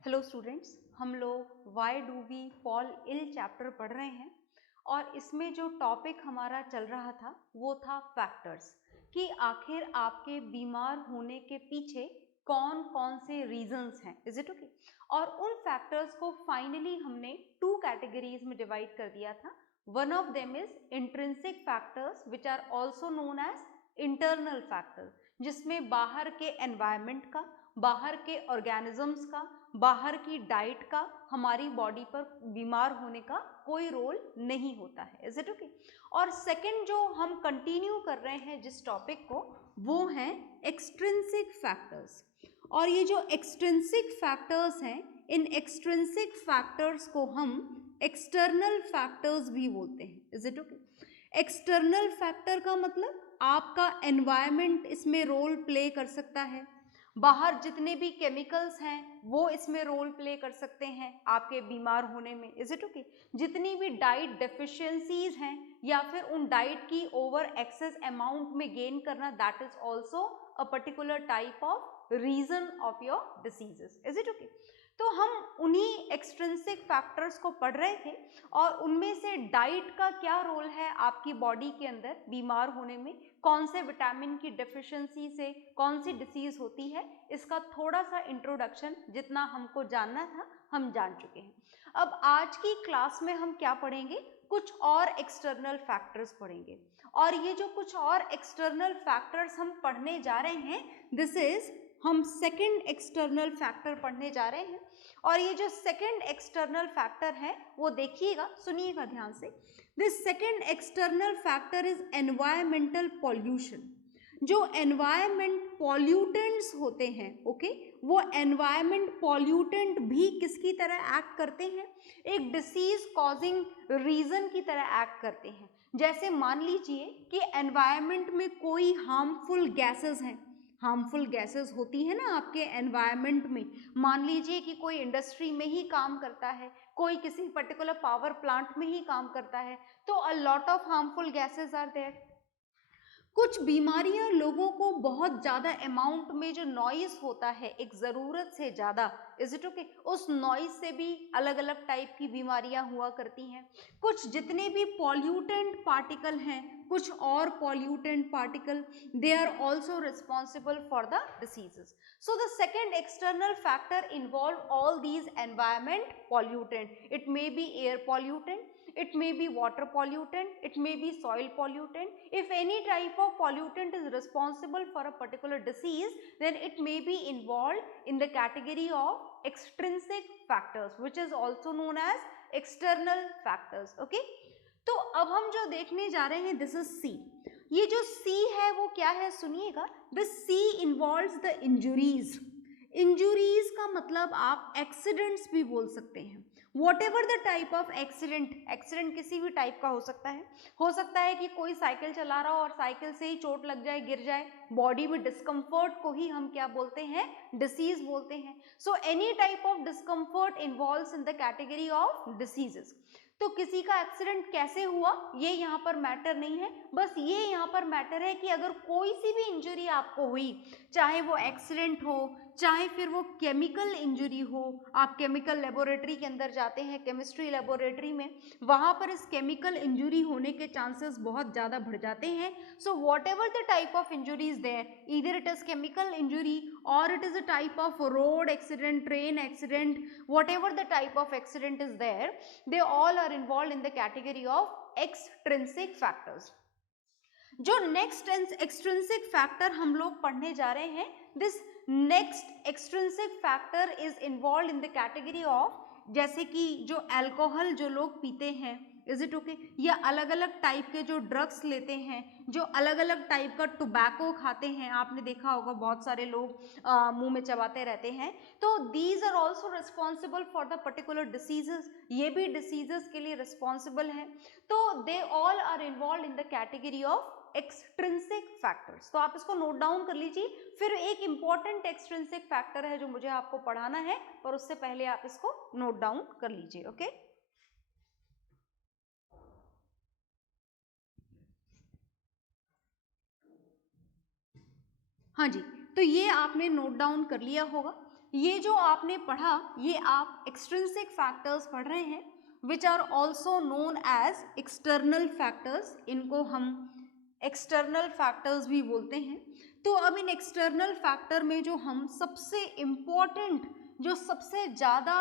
Hello students, हम लोग why do we fall ill chapter पढ़ रहे हैं और इसमें जो टॉपिक हमारा चल रहा था वो था फैक्टर्स कि आखिर आपके बीमार होने के पीछे कौन कौन से रीजंस हैं। Is it okay? और उन फैक्टर्स को फाइनली हमने टू कैटेगरीज में डिवाइड कर दिया था। One of them is intrinsic factors which are also known as internal factor, जिसमें बाहर के एनवायरमेंट का, बाहर के ऑर्गेनिजम्स का, बाहर की डाइट का हमारी बॉडी पर बीमार होने का कोई रोल नहीं होता है। Is it okay? और सेकंड जो हम कंटिन्यू कर रहे हैं जिस टॉपिक को, वो हैं एक्सट्रिंसिक फैक्टर्स। और ये जो एक्सट्रिंसिक फैक्टर्स हैं, इन एक्सट्रिंसिक फैक्टर्स को हम एक्सटर्नल फैक्टर्स भी बोलते हैं। Is it okay? External factor का मतलब आपका एनवायरमेंट इसमें रोल प्ले कर सकता है, बाहर जितने भी केमिकल्स हैं वो इसमें रोल प्ले कर सकते हैं आपके बीमार होने में। Is it okay? जितनी भी डाइट डेफिशिएंसीज हैं या फिर उन डाइट की ओवर एक्सेस अमाउंट में गेन करना, that is also a particular type of reason of your diseases. Is it okay? तो हम उन्हीं एक्सट्रिंसिक फैक्टर्स को पढ़ रहे थे और उनमें से डाइट का क्या रोल है आपकी बॉडी के अंदर बीमार होने में, कौन से विटामिन की डेफिशिएंसी से कौन सी डिसीज होती है, इसका थोड़ा सा इंट्रोडक्शन जितना हमको जानना था हम जान चुके हैं। अब आज की क्लास में हम क्या पढ़ेंगे? कुछ और एक्सटर्नल फैक्टर्स पढ़ेंगे। और ये जो कुछ और एक्सटर्नल फैक्टर्स हम पढ़ने जा रहे हैं, दिस इज, हम सेकंड एक्सटर्नल फैक्टर पढ़ने जा रहे हैं। और ये जो सेकंड एक्सटर्नल फैक्टर है वो देखिएगा, सुनिएगा ध्यान से। This second external factor is environmental pollution। जो environment pollutants होते हैं, ओके, वो environment pollutant भी किसकी तरह एक्ट करते हैं? एक डिसीज कॉजिंग रीजन की तरह एक्ट करते हैं। जैसे मान लीजिए कि एनवायरमेंट में कोई हार्मफुल गैसेस हैं, हार्मफुल गैसेस होती है ना आपके एनवायरमेंट में। मान लीजिए कि कोई इंडस्ट्री में ही काम करता है, कोई किसी पर्टिकुलर पावर प्लांट में ही काम करता है, तो a lot of harmful gases are there. कुछ बीमारियां लोगों को बहुत ज्यादा अमाउंट में जो नॉइज होता है एक जरूरत से ज्यादा, इज इट ओके, उस नॉइज से भी अलग अलग टाइप की बीमारियां हुआ करती हैं। कुछ जितने भी पॉल्यूटेंट पार्टिकल हैं, कुछ और pollutant particle, they are also responsible for the diseases. So the second external factor involve all these environment pollutant. It may be air pollutant, it may be water pollutant, it may be soil pollutant. If any type of pollutant is responsible for a particular disease, then it may be involved in the category of extrinsic factors, which is also known as external factors. Okay? तो अब हम जो देखने जा रहे हैं, this is सी। ये जो सी है वो क्या है, सुनिएगा। The C involves the injuries. Injuries का मतलब आप एक्सीडेंट्स भी बोल सकते हैं। Whatever the type of accident, accident किसी भी टाइप का हो सकता है कि कोई साइकिल चला रहा हो और साइकिल से ही चोट लग जाए, गिर जाए, बॉडी में डिस्कम्फर्ट को ही हम क्या बोलते हैं? डिसीज बोलते हैं। So any type of discomfort involves in the category of diseases. तो किसी का एक्सीडेंट कैसे हुआ ये यहाँ पर मैटर नहीं है, बस ये यहाँ पर मैटर है कि अगर कोई सी भी इंजरी आपको हुई, चाहे वो एक्सीडेंट हो, चाहे फिर वो केमिकल इंजरी हो, आप केमिकल लेबोरेटरी के अंदर जाते हैं, केमिस्ट्री लेबोरेटरी में, वहाँ पर इस केमिकल इंजरी होने के चांसेस बहुत ज़्यादा बढ़ जाते हैं। So whatever the type of injury is there, either it is chemical injury और it is a type of road accident, train accident, whatever the type of accident is there, they all are involved in the category of extrinsic factors. जो next extrinsic factor हम लोग पढ़ने जा रहे हैं, this next extrinsic factor is involve in the category of, जैसे कि जो अल्कोहल जो लोग पीते हैं, इज इट ओके, या अलग अलग टाइप के जो ड्रग्स लेते हैं, जो अलग अलग टाइप का टोबैको खाते हैं, आपने देखा होगा बहुत सारे लोग मुंह में चबाते रहते हैं, तो these are also responsible for the particular diseases, ये भी डिसीजेस के लिए रिस्पॉन्सिबल है। तो they all are involve in the category of extrinsic factors. तो आप इसको नोट डाउन कर लीजिए। फिर एक इंपॉर्टेंट एक्सट्रिंसिक फैक्टर है जो मुझे आपको पढ़ाना है, पर उससे पहले आप इसको नोट डाउन कर लीजिए। ओके? हाँ जी, तो ये आपने नोट डाउन कर लिया होगा। ये जो आपने पढ़ा ये आप एक्सट्रिंसिक फैक्टर्स पढ़ रहे हैं which are also known as external factors, इनको हम एक्सटर्नल फैक्टर्स भी बोलते हैं। तो अब इन एक्सटर्नल फैक्टर में जो हम सबसे इम्पॉर्टेंट, जो सबसे ज़्यादा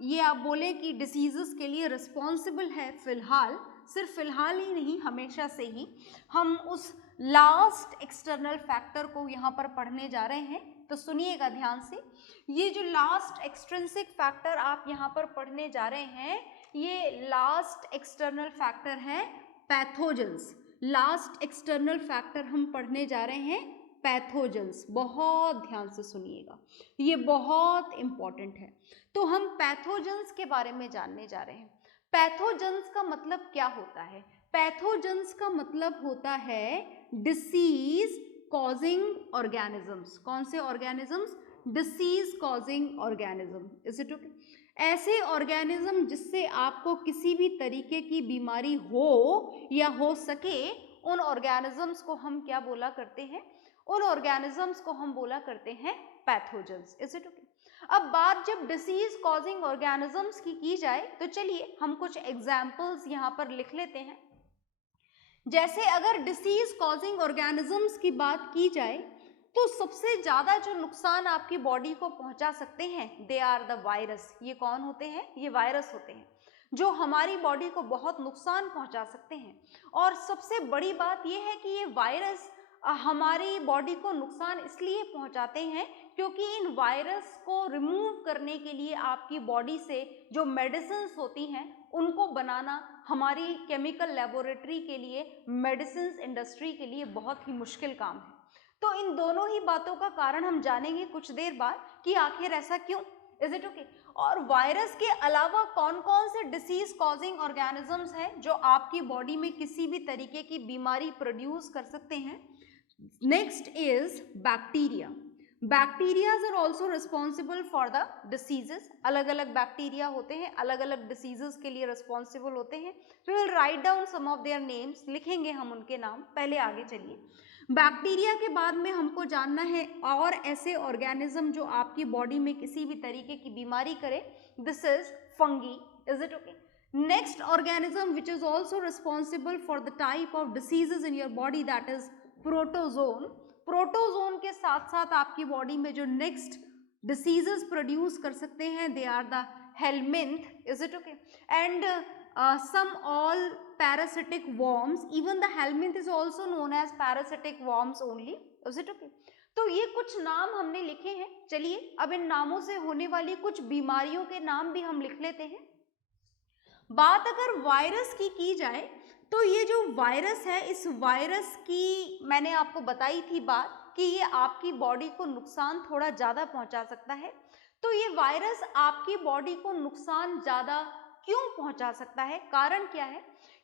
ये आप बोले कि डिसीजेस के लिए रिस्पॉन्सिबल है फिलहाल, सिर्फ फिलहाल ही नहीं हमेशा से ही, हम उस लास्ट एक्सटर्नल फैक्टर को यहाँ पर पढ़ने जा रहे हैं। तो सुनिएगा ध्यान से, ये जो लास्ट एक्सट्रिंसिक फैक्टर आप यहाँ पर पढ़ने जा रहे हैं, ये लास्ट एक्सटर्नल फैक्टर है पैथोजेंस। लास्ट एक्सटर्नल फैक्टर हम पढ़ने जा रहे हैं पैथोजेंस। बहुत ध्यान से सुनिएगा, ये बहुत इंपॉर्टेंट है। तो हम पैथोजेंस के बारे में जानने जा रहे हैं। पैथोजेंस का मतलब क्या होता है? पैथोजेंस का मतलब होता है डिसीज कॉजिंग ऑर्गेनिजम्स। कौन से organisms? Disease causing organism. Is it okay? ऐसे ऑर्गेनिज्म जिससे आपको किसी भी तरीके की बीमारी हो या हो सके, उन ऑर्गेनिजम्स को हम क्या बोला करते हैं? उन ऑर्गेनिजम्स को हम बोला करते हैं पैथोजेंस। Is it okay? अब बात जब डिसीज कॉजिंग ऑर्गेनिजम्स की जाए तो चलिए हम कुछ एग्जाम्पल्स यहाँ पर लिख लेते हैं। जैसे अगर डिसीज कॉजिंग ऑर्गेनिजम्स की बात की जाए तो सबसे ज्यादा जो नुकसान आपकी बॉडी को पहुंचा सकते हैं, दे आर द वायरस। ये कौन होते हैं? ये वायरस होते हैं जो हमारी बॉडी को बहुत नुकसान पहुंचा सकते हैं। और सबसे बड़ी बात यह है कि ये वायरस हमारी बॉडी को नुकसान इसलिए पहुंचाते हैं क्योंकि इन वायरस को रिमूव करने के लिए आपकी बॉडी से जो मेडिसिन्स होती हैं उनको बनाना हमारी केमिकल लेबोरेटरी के लिए, मेडिसिन्स इंडस्ट्री के लिए बहुत ही मुश्किल काम है। तो इन दोनों ही बातों का कारण हम जानेंगे कुछ देर बाद कि आखिर ऐसा क्यों। Is it okay? और वायरस के अलावा कौन कौन से डिसीज कॉजिंग ऑर्गेनिजम्स हैं जो आपकी बॉडी में किसी भी तरीके की बीमारी प्रोड्यूस कर सकते हैं? Next is bacteria. Bacterias are also responsible for the diseases. अलग अलग बैक्टीरिया होते हैं, अलग अलग डिसीजेस के लिए रिस्पॉन्सिबल होते हैं। We will write down some of their names, लिखेंगे हम उनके नाम। पहले आगे चलिए, बैक्टीरिया के बाद में हमको जानना है और ऐसे ऑर्गेनिज्म जो आपकी बॉडी में किसी भी तरीके की बीमारी करे। This is fungi. Is it okay? Next organism which is also responsible for the type of diseases in your body, that is protozoan. Protozoan के साथ साथ आपकी बॉडी में जो नेक्स्ट डिसीजेस प्रोड्यूस कर सकते हैं, they are the helminth. Is it okay? And some all parasitic worms, even the helminth is also known as parasitic worms only. Is it okay? तो ये कुछ नाम हमने लिखे हैं। चलिए अब इन नामों से होने वाली कुछ बीमारियों के नाम भी हम लिख लेते हैं। बात अगर वायरस की जाए तो ये जो वायरस है, इस वायरस की मैंने आपको बताई थी बात कि ये आपकी बॉडी को नुकसान थोड़ा ज़्यादा पहुंचा सकता है। तो ये वायरस आपकी बॉडी को नुकसान ज़्यादा क्यों पहुंचा सकता है? कारण क्या है?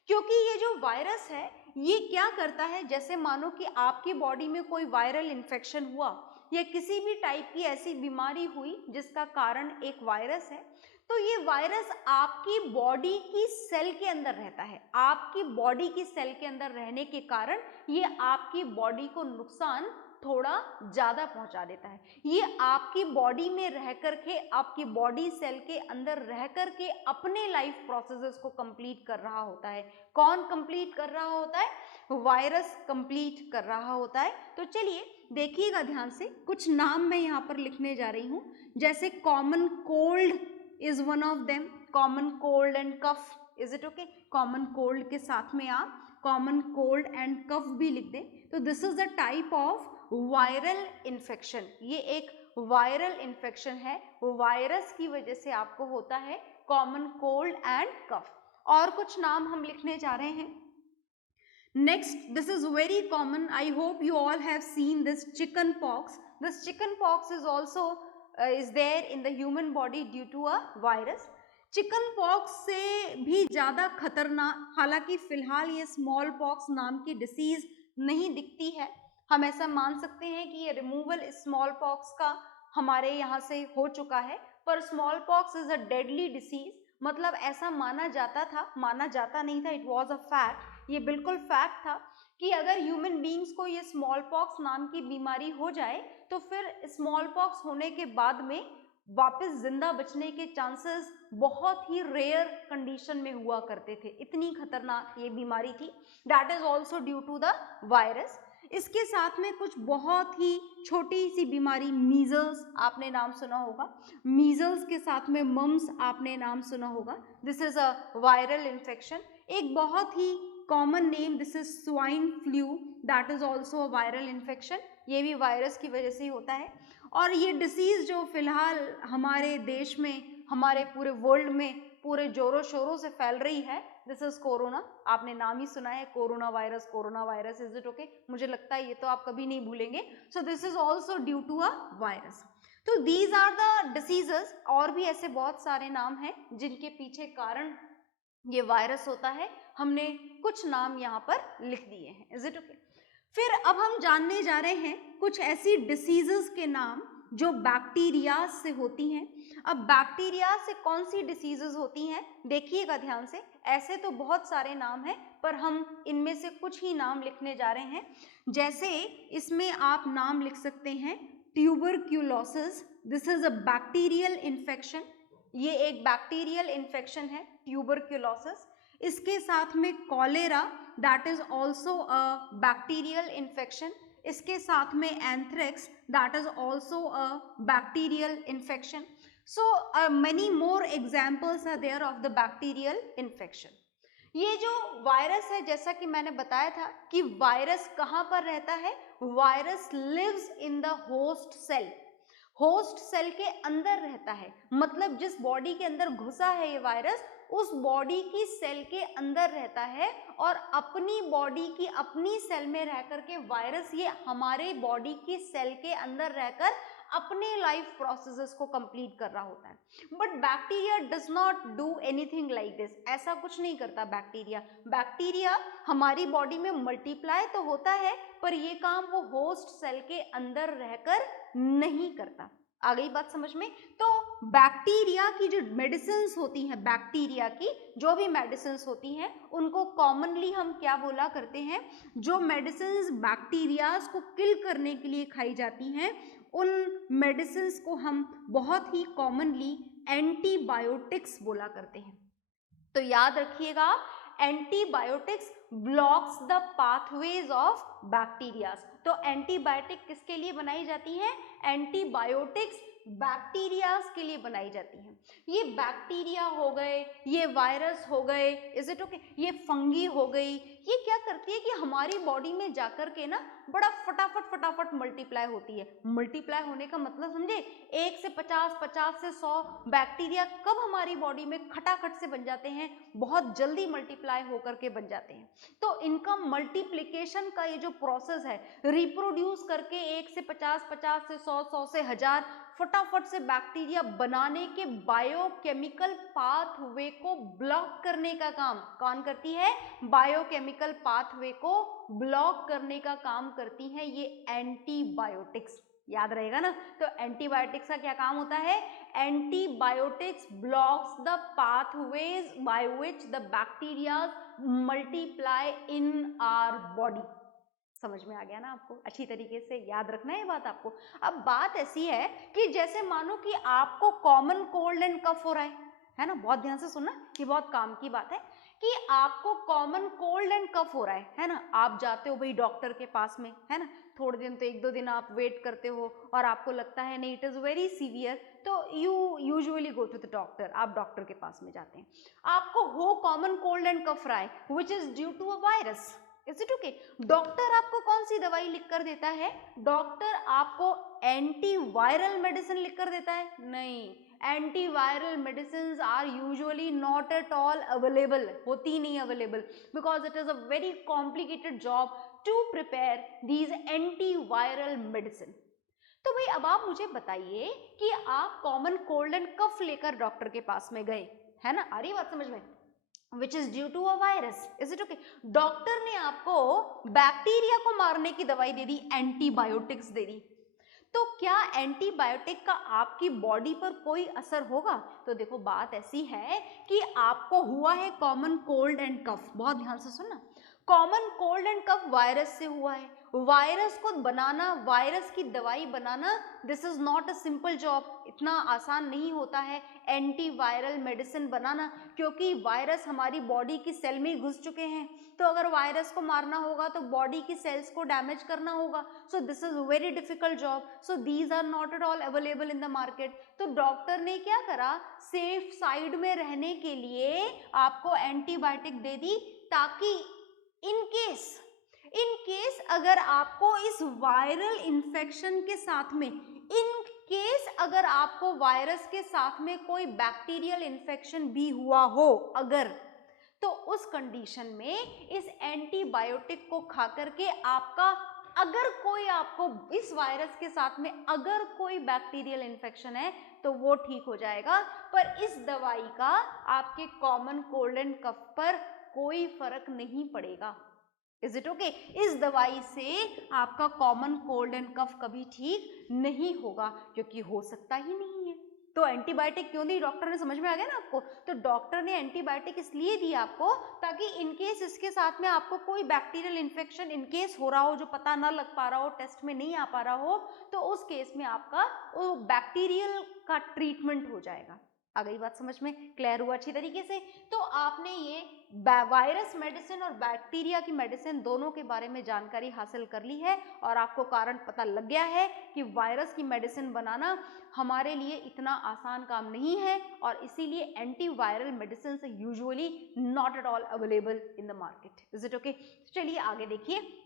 क्योंकि ये जो वायरस है ये क्या करता है, जैसे मानो कि आपकी बॉडी में कोई वायरल इन्फेक्शन हुआ या किसी भी टाइप की ऐसी बीमारी हुई जिसका कारण एक वायरस है, तो ये वायरस आपकी बॉडी की सेल के अंदर रहता है। आपकी बॉडी की सेल के अंदर रहने के कारण ये आपकी बॉडी को नुकसान थोड़ा ज्यादा पहुंचा देता है। ये आपकी बॉडी में रह करके, आपकी बॉडी सेल के अंदर रह करके अपने लाइफ प्रोसेसेस को कंप्लीट कर रहा होता है। कौन कंप्लीट कर रहा होता है? वायरस कंप्लीट कर रहा होता है। तो चलिए देखिएगा ध्यान से, कुछ नाम मैं यहाँ पर लिखने जा रही हूँ। जैसे common cold is one of them, common cold and cough. Is it okay? Common cold के साथ में आप कॉमन कोल्ड एंड कफ भी लिख दें। तो this is the type of viral infection. ये एक वायरल इन्फेक्शन है, वो वायरस की वजह से आपको होता है कॉमन कोल्ड एंड कफ। और कुछ नाम हम लिखने जा रहे हैं। Next, this is very common, I hope you all have seen this, chicken pox. This chicken pox is also is there in the human body due to a virus. Chicken pox से भी ज़्यादा खतरनाक, हालांकि फिलहाल ये small pox नाम की disease नहीं दिखती है, हम ऐसा मान सकते हैं कि ये रिमूवल स्मॉल पॉक्स का हमारे यहाँ से हो चुका है, पर small pox is a deadly disease. मतलब ऐसा माना जाता था, माना जाता नहीं था, इट वॉज अ फैक्ट ये बिल्कुल फैक्ट था कि अगर ह्यूमन बींग्स को ये स्मॉल पॉक्स नाम की बीमारी हो जाए तो फिर स्मॉल पॉक्स होने के बाद में वापस जिंदा बचने के चांसेस बहुत ही रेयर कंडीशन में हुआ करते थे। इतनी खतरनाक ये बीमारी थी। That is also due to the virus. इसके साथ में कुछ बहुत ही छोटी सी बीमारी मीजल्स आपने नाम सुना होगा। मीजल्स के साथ में मम्स आपने नाम सुना होगा। This is a viral infection. एक बहुत ही common name, this is swine flu, that is also a viral infection. ये भी वायरस की वजह से ही होता है। और ये डिसीज जो फिलहाल हमारे देश में, हमारे पूरे वर्ल्ड में पूरे जोरों शोरों से फैल रही है, दिस इज कोरोना। आपने नाम ही सुना है, corona virus, is it okay? मुझे लगता है ये तो आप कभी नहीं भूलेंगे। So this is also due to a virus. तो दीज आर द डिसीजेस। और भी ऐसे बहुत सारे नाम हैं जिनके पीछे कारण ये वायरस होता है। हमने कुछ नाम यहाँ पर लिख दिए हैं, इज इट ओके? फिर अब हम जानने जा रहे हैं कुछ ऐसी डिसीजेस के नाम जो बैक्टीरिया से होती हैं। अब बैक्टीरिया से कौन सी डिसीजेस होती हैं, देखिएगा ध्यान से। ऐसे तो बहुत सारे नाम हैं, पर हम इनमें से कुछ ही नाम लिखने जा रहे हैं। जैसे इसमें आप नाम लिख सकते हैं tuberculosis, this is a bacterial infection. ये एक बैक्टीरियल इन्फेक्शन है, ट्यूबरक्यूलोसिस। इसके साथ में cholera, that is also a bacterial infection. इसके साथ में anthrax, that is also a bacterial infection. So many more examples are there of the bacterial infection. ये जो वायरस है, जैसा कि मैंने बताया था कि वायरस कहाँ पर रहता है, virus lives in the host cell. Host cell के अंदर रहता है, मतलब जिस बॉडी के अंदर घुसा है ये वायरस, उस बॉडी की सेल के अंदर रहता है और अपनी बॉडी की अपनी सेल में रह करके वायरस ये हमारे बॉडी की सेल के अंदर रहकर अपने लाइफ प्रोसेसेस को कंप्लीट कर रहा होता है। But bacteria does not do anything like this. ऐसा कुछ नहीं करता बैक्टीरिया। बैक्टीरिया हमारी बॉडी में मल्टीप्लाई तो होता है, पर ये काम वो होस्ट सेल के अंदर रहकर नहीं करता। आ गई बात समझ में? तो बैक्टीरिया की जो मेडिसिन्स होती हैं, बैक्टीरिया की जो भी मेडिसिन्स होती हैं, उनको कॉमनली हम क्या बोला करते हैं, जो मेडिसिन्स बैक्टीरियाज को किल करने के लिए खाई जाती हैं, उन मेडिसिन्स को हम बहुत ही कॉमनली एंटीबायोटिक्स बोला करते हैं। तो याद रखिएगा, antibiotics blocks the pathways of bacteria. तो एंटीबायोटिक किसके लिए बनाई जाती है? एंटीबायोटिक्स बैक्टीरियाज के लिए बनाई जाती हैं। ये बैक्टीरिया हो गए, ये वायरस हो गए, इज इट ओके, ये फंगी हो गई, ये क्या करती है कि हमारी बॉडी में जाकर के ना बड़ा फटाफट मल्टीप्लाई होती है। मल्टीप्लाई होने का मतलब समझे, 1 से 50, 50 से 100 बैक्टीरिया कब हमारी बॉडी में खटाखट से बन जाते हैं, बहुत जल्दी मल्टीप्लाई होकर के बन जाते हैं। तो इनका मल्टीप्लिकेशन का ये जो प्रोसेस है, रिप्रोड्यूस करके 1 से 50, 50 से 100, 100 से 1000 फटाफट से बैक्टीरिया बनाने के बायोकेमिकल पाथवे को ब्लॉक करने का काम कौन करती है? बायोकेमिकल पाथवे को ब्लॉक करने का काम करती हैं ये एंटीबायोटिक्स। याद रहेगा ना? तो एंटीबायोटिक्स का क्या काम होता है? Antibiotics blocks the pathways by which the bacteria multiply in our body. समझ में आ गया ना आपको? अच्छी तरीके से याद रखना है बात आपको। अब बात ऐसी है कि जैसे मानो कि आपको कॉमन कोल्ड एंड कफ हो रहा है ना, बहुत ध्यान से सुनना, ये बहुत काम की बात है कि आपको कॉमन कोल्ड एंड कफ हो रहा है ना, आप जाते हो भाई डॉक्टर के पास में, है ना, थोड़े दिन तो 1-2 दिन आप वेट करते हो और आपको लगता है नहीं इट इज वेरी सीवियर, तो you usually go to the doctor, आप डॉक्टर के पास में जाते हैं। आपको हो कॉमन कोल्ड एंड कफ रहा है which is due to a virus, is it okay? Doctor आपको कौन सी दवाई लिख कर देता है? डॉक्टर आपको एंटीवायरल मेडिसिन लिख कर देता है? नहीं, antiviral medicine are usually not at all available, होती नहीं available, because it is a very complicated job to prepare these antiviral medicine. तो भाई अब आप मुझे बताइए कि आप कॉमन कोल्ड एंड कफ लेकर डॉक्टर के पास में गए, है ना, आ रही बात समझ में, which is due to a virus, is it okay? Doctor ने आपको बैक्टीरिया को मारने की दवाई दे दी, एंटीबायोटिक्स दे दी, तो क्या एंटीबायोटिक का आपकी बॉडी पर कोई असर होगा? तो देखो बात ऐसी है कि आपको हुआ है कॉमन कोल्ड एंड कफ, बहुत ध्यान से सुनना, common cold and cough virus से हुआ है। वायरस को बनाना, वायरस की दवाई बनाना, this is not a simple job, इतना आसान नहीं होता है एंटीवायरल मेडिसिन बनाना, क्योंकि वायरस हमारी बॉडी की सेल में घुस चुके हैं। तो अगर वायरस को मारना होगा तो बॉडी की सेल्स को डैमेज करना होगा। So this is very difficult job. So these are not at all available in the market. तो डॉक्टर ने क्या करा, सेफ साइड में रहने के लिए आपको एंटीबायोटिक दे दी, ताकि इन केस अगर आपको इस वायरल इन्फेक्शन के साथ में, इन केस अगर आपको वायरस के साथ में कोई बैक्टीरियल इन्फेक्शन भी हुआ हो अगर, तो उस कंडीशन में इस एंटीबायोटिक को खा करके आपका, अगर कोई आपको इस वायरस के साथ में अगर कोई बैक्टीरियल इन्फेक्शन है तो वो ठीक हो जाएगा, पर इस दवाई का आपके कॉमन कोल्ड एंड कफ पर कोई फर्क नहीं पड़ेगा। Is it okay? इस दवाई से आपका कॉमन कोल्ड एंड कफ कभी ठीक नहीं होगा, क्योंकि हो सकता ही नहीं है। तो एंटीबायोटिक क्यों दी डॉक्टर ने, समझ में आ गया ना आपको? तो डॉक्टर ने एंटीबायोटिक इसलिए दी आपको, ताकि इनकेस इसके साथ में आपको कोई बैक्टीरियल इन्फेक्शन इनकेस हो रहा हो, जो पता ना लग पा रहा हो, टेस्ट में नहीं आ पा रहा हो, तो उस केस में आपका वो बैक्टीरियल का ट्रीटमेंट हो जाएगा। आ गई बात समझ में? क्लियर हुआ अच्छी तरीके से? तो आपने ये वायरस मेडिसिन और बैक्टीरिया की मेडिसिन दोनों के बारे में जानकारी हासिल कर ली है, और आपको कारण पता लग गया है कि वायरस की मेडिसिन बनाना हमारे लिए इतना आसान काम नहीं है, और इसीलिए antiviral medicine usually not at all available in the market. Is it okay? चलिए आगे देखिए।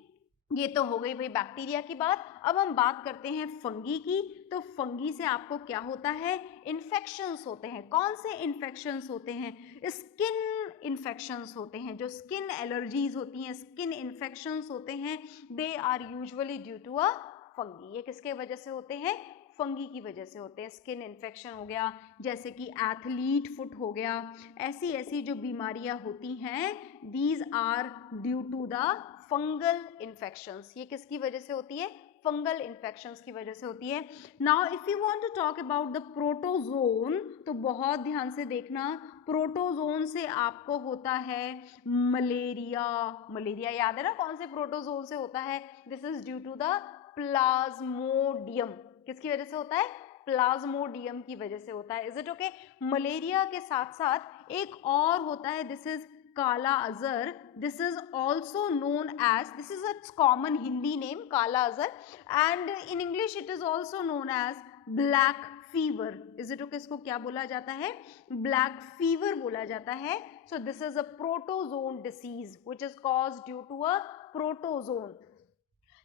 ये तो हो गई भाई बैक्टीरिया की बात। अब हम बात करते हैं फंगी की। तो फंगी से आपको क्या होता है, इन्फेक्शंस होते हैं। कौन से इन्फेक्शंस होते हैं? स्किन इन्फेक्शंस होते हैं, जो स्किन एलर्जीज होती हैं, स्किन इन्फेक्शंस होते हैं, they are usually due to a fungi. ये किसके वजह से होते हैं? फंगी की वजह से होते हैं। स्किन इन्फेक्शन हो गया, जैसे कि एथलीट फुट हो गया, ऐसी ऐसी जो बीमारियां होती हैं, these are due to the fungal infections. ये किसकी वजह से होती है? फंगल इन्फेक्शंस की वजह से होती है। Now if you want to talk about the protozoan, तो बहुत ध्यान से देखना, प्रोटोजोन से आपको होता है मलेरिया। मलेरिया याद है ना, कौन से प्रोटोजोन से होता है? This is due to the plasmodium. किसकी वजह से होता है? प्लाज्मोडियम की वजह से होता है। Is it okay? मलेरिया के साथ साथ एक और होता है, this is kala azar. This is also known as, this is a common Hindi name kala azar, and in English it is also known as black fever. Is it okay? इसको क्या बोला जाता है? ब्लैक फीवर बोला जाता है। So this is a protozoan disease which is caused due to a protozoan.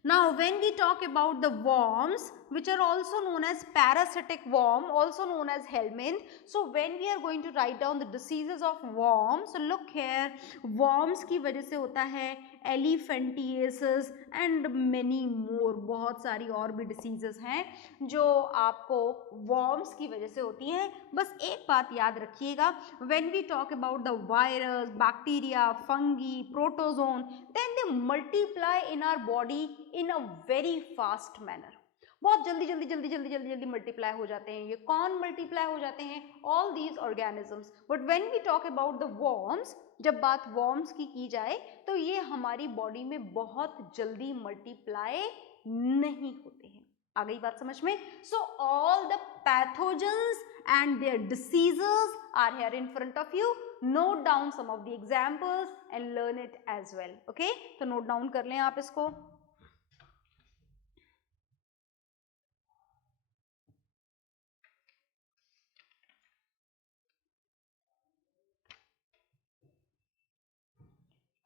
Now when we talk about the worms, which are also known as parasitic worm, also known as helminth, so when we are going to write down the diseases of worms, so look here, worms की वजह से होता है elephantiasis and many more, बहुत सारी और भी diseases हैं जो आपको worms की वजह से होती हैं। बस एक बात याद रखिएगा, when we talk about the virus, bacteria, fungi, protozoan, then they multiply in our body in a very fast manner. बहुत जल्दी मल्टीप्लाई हो जाते हैं। ये कौन मल्टीप्लाई हो जाते हैं? All these organisms. But when we talk about the worms, जब बात वर्म्स की जाए तो ये हमारी बॉडी में बहुत जल्दी मल्टीप्लाई नहीं होते हैं। आ गई बात समझ में? So all the pathogens and their diseases are here in front of you. Note down some of the examples and learn it as well. Okay? तो note down कर लें आप इसको।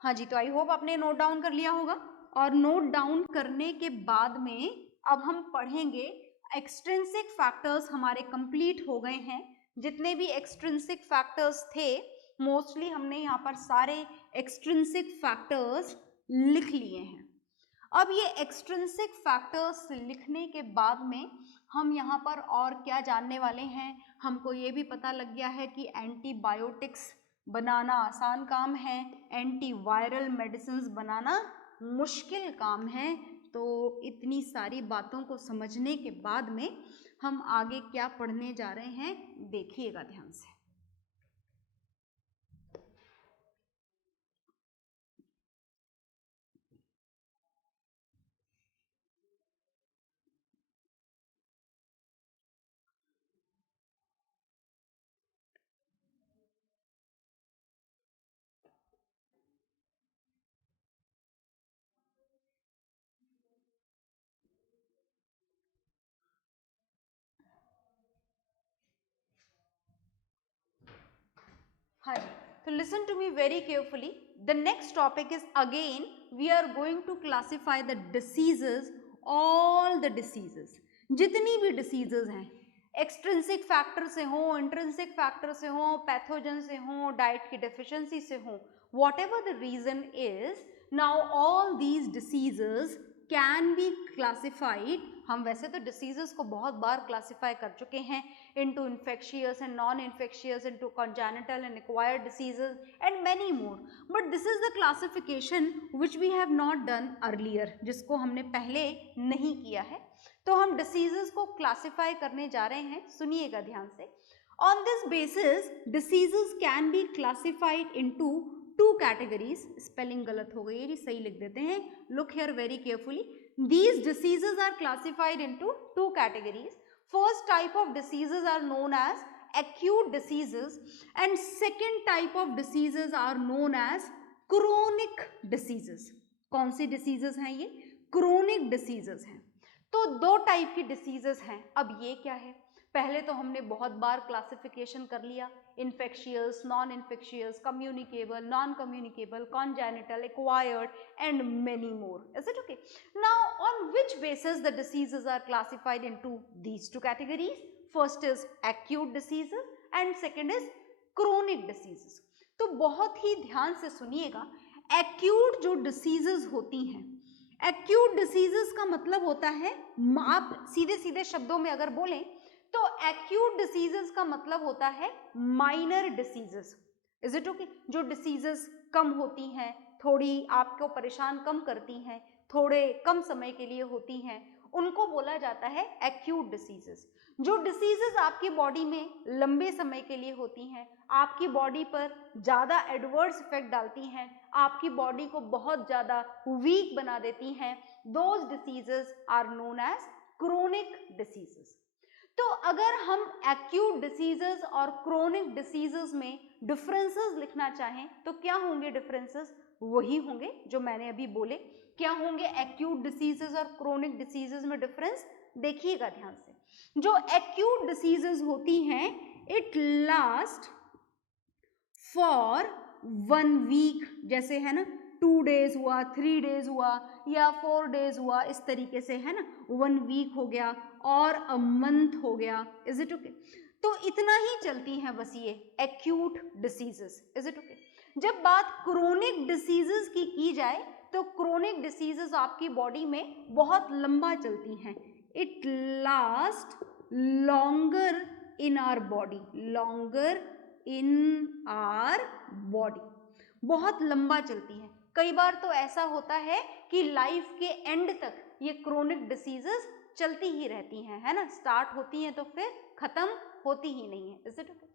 हाँ जी, तो आई होप आपने नोट डाउन कर लिया होगा। और नोट डाउन करने के बाद में अब हम पढ़ेंगे एक्सट्रिंसिक फैक्टर्स। हमारे कंप्लीट हो गए हैं जितने भी एक्सट्रिंसिक फैक्टर्स थे, मोस्टली हमने यहाँ पर सारे एक्सट्रिंसिक फैक्टर्स लिख लिए हैं। अब ये एक्सट्रिंसिक फैक्टर्स लिखने के बाद में हम यहाँ पर और क्या जानने वाले हैं? हमको ये भी पता लग गया है कि एंटीबायोटिक्स बनाना आसान काम है, एंटीवायरल मेडिसिन बनाना मुश्किल काम है। तो इतनी सारी बातों को समझने के बाद में हम आगे क्या पढ़ने जा रहे हैं, देखिएगा ध्यान से। हाँ जी, तो listen to me very carefully. The next topic is again we are going to classify the diseases, all the diseases, जितनी भी डिसीजेज हैं, एक्सट्रिंसिक फैक्टर से हो, इंट्रिंसिक फैक्टर से हो, पैथोजन से हो, डाइट की डेफिशिएंसी से हो, whatever the reason is, now all these diseases can be classified. हम वैसे तो diseases को बहुत बार classify कर चुके हैं into infectious and non-infectious, into congenital and acquired diseases and many more, but this is the classification which we have not done earlier, जिसको हमने पहले नहीं किया है. तो हम diseases को classify करने जा रहे हैं, सुनिएगा ध्यान से. On this basis, diseases can be classified into two categories. Spelling गलत हो गई है जी, सही लिख देते हैं. Look here very carefully. These diseases are classified into two categories. First type of diseases are known as acute diseases and second type of diseases are known as chronic diseases. कौन सी diseases हैं ये? Chronic diseases हैं. तो दो type की diseases हैं. अब ये क्या है? पहले तो हमने बहुत बार क्लासिफिकेशन कर लिया, infectious, non infectious, communicable, non communicable, congenital, acquired and many more. Is it okay? Now on which basis the diseases are classified into these two categories? First is acute diseases and second is chronic diseases. तो बहुत ही ध्यान से सुनिएगा. Acute जो diseases होती हैं, acute diseases का मतलब होता है, आप सीधे सीधे शब्दों में अगर बोलें तो एक्यूट डिसीजेस का मतलब होता है minor diseases. Is it okay? जो डिसीजेस कम होती हैं, थोड़ी आपको परेशान कम करती हैं, थोड़े कम समय के लिए होती हैं, उनको बोला जाता है एक्यूट डिसीजेस. जो डिसीजेस आपकी बॉडी में लंबे समय के लिए होती हैं, आपकी बॉडी पर ज़्यादा एडवर्स इफेक्ट डालती हैं, आपकी बॉडी को बहुत ज़्यादा वीक बना देती हैं, those diseases are known as chronic diseases. तो अगर हम एक्यूट डिसीजेस और क्रोनिक डिसीजेस में डिफरेंसेस लिखना चाहें तो क्या होंगे डिफरेंसेस? वही होंगे जो मैंने अभी बोले. क्या होंगे एक्यूट डिसीजेस और क्रोनिक डिसीजेस में डिफरेंस? देखिएगा ध्यान से. जो एक्यूट डिसीजेस होती हैं, इट लास्ट फॉर 1 वीक, जैसे है ना 2 डेज हुआ, 3 डेज हुआ या 4 डेज हुआ, इस तरीके से है ना. 1 वीक हो गया और अ मंथ हो गया. Is it okay? तो इतना ही चलती हैं बस ये acute diseases. Is it okay? जब बात क्रोनिक डिसीजेस की जाए तो क्रोनिक डिसीजेस आपकी बॉडी में बहुत लंबा चलती हैं. It last longer in our body, longer in our body, बहुत लंबा चलती हैं. कई बार तो ऐसा होता है कि लाइफ के एंड तक ये क्रोनिक डिसीजेस चलती ही रहती हैं, है ना. स्टार्ट होती हैं तो फिर खत्म होती ही नहीं है. Is it okay?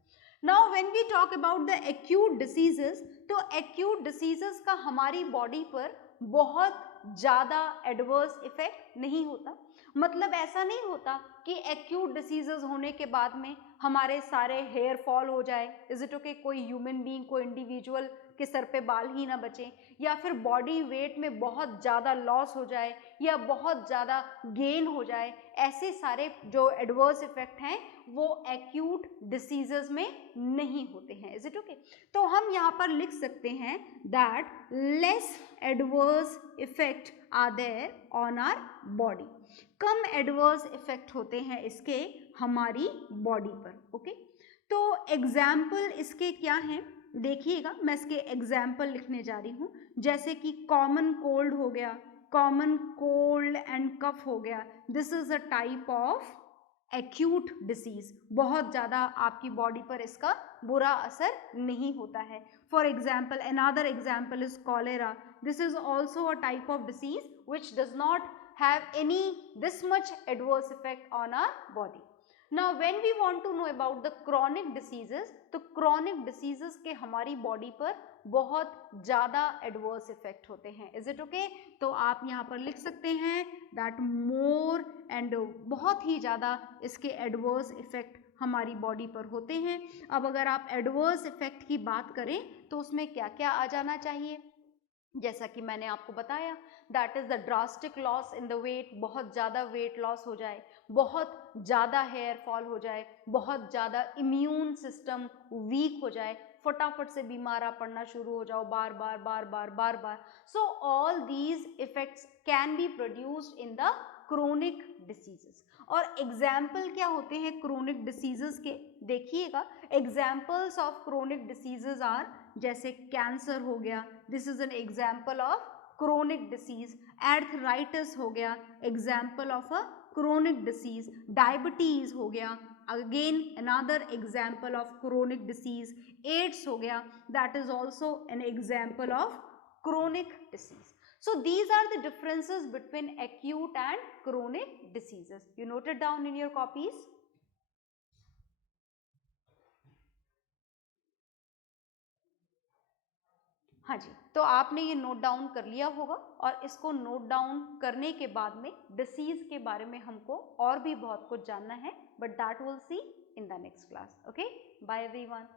Now when we talk about the acute diseases, तो एक्यूट डिसीजेस का हमारी बॉडी पर बहुत ज़्यादा एडवर्स इफेक्ट नहीं होता. मतलब ऐसा नहीं होता कि एक्यूट डिसीजेस होने के बाद में हमारे सारे हेयर फॉल हो जाए. Is it okay? कोई ह्यूमन बीइंग, कोई इंडिविजुअल के सर पे बाल ही ना बचे, या फिर बॉडी वेट में बहुत ज़्यादा लॉस हो जाए या बहुत ज़्यादा गेन हो जाए. ऐसे सारे जो एडवर्स इफेक्ट हैं वो एक्यूट डिसीजेस में नहीं होते हैं. Is it okay? तो हम यहाँ पर लिख सकते हैं that less adverse effect are there on our body. कम एडवर्स इफेक्ट होते हैं इसके हमारी बॉडी पर. ओके? तो एग्जाम्पल इसके क्या हैं देखिएगा. मैं इसके एग्जाम्पल लिखने जा रही हूँ. जैसे कि कॉमन कोल्ड हो गया, कॉमन कोल्ड एंड कफ हो गया. This is a type of acute disease. बहुत ज़्यादा आपकी बॉडी पर इसका बुरा असर नहीं होता है. For example, another example is cholera. This is also a type of disease which does not have any this much adverse effect on our body. Now when we want to know about the chronic diseases, तो chronic diseases के हमारी body पर बहुत ज़्यादा adverse effect होते हैं. Is it okay? तो आप यहाँ पर लिख सकते हैं दैट मोर एंड बहुत ही ज़्यादा इसके एडवर्स इफेक्ट हमारी बॉडी पर होते हैं. अब अगर आप एडवर्स इफेक्ट की बात करें तो उसमें क्या क्या आ जाना चाहिए? जैसा कि मैंने आपको बताया, that is the drastic loss in the weight. बहुत ज़्यादा वेट लॉस हो जाए, बहुत ज़्यादा हेयर फॉल हो जाए, बहुत ज़्यादा इम्यून सिस्टम वीक हो जाए. फटाफट से बीमार आप पड़ना शुरू हो जाओ बार बार बार बार बार बार. So all these effects can be produced in the chronic diseases. और एग्जाम्पल क्या होते हैं क्रोनिक डिसीजेस के, देखिएगा. Examples of chronic diseases are, जैसे कैंसर हो गया, this is an example of chronic disease. Arthritis हो गया, example of a chronic disease. Diabetes हो गया, again another example of chronic disease. AIDS हो गया, that is also N example of chronic disease. So these are the differences between acute and chronic diseases. You note it down in your copies. हाँ जी, तो आपने ये note down कर लिया होगा और इसको नोट डाउन करने के बाद में डिसीज के बारे में हमको और भी बहुत कुछ जानना है, but that will see in the next class. Okay, bye everyone.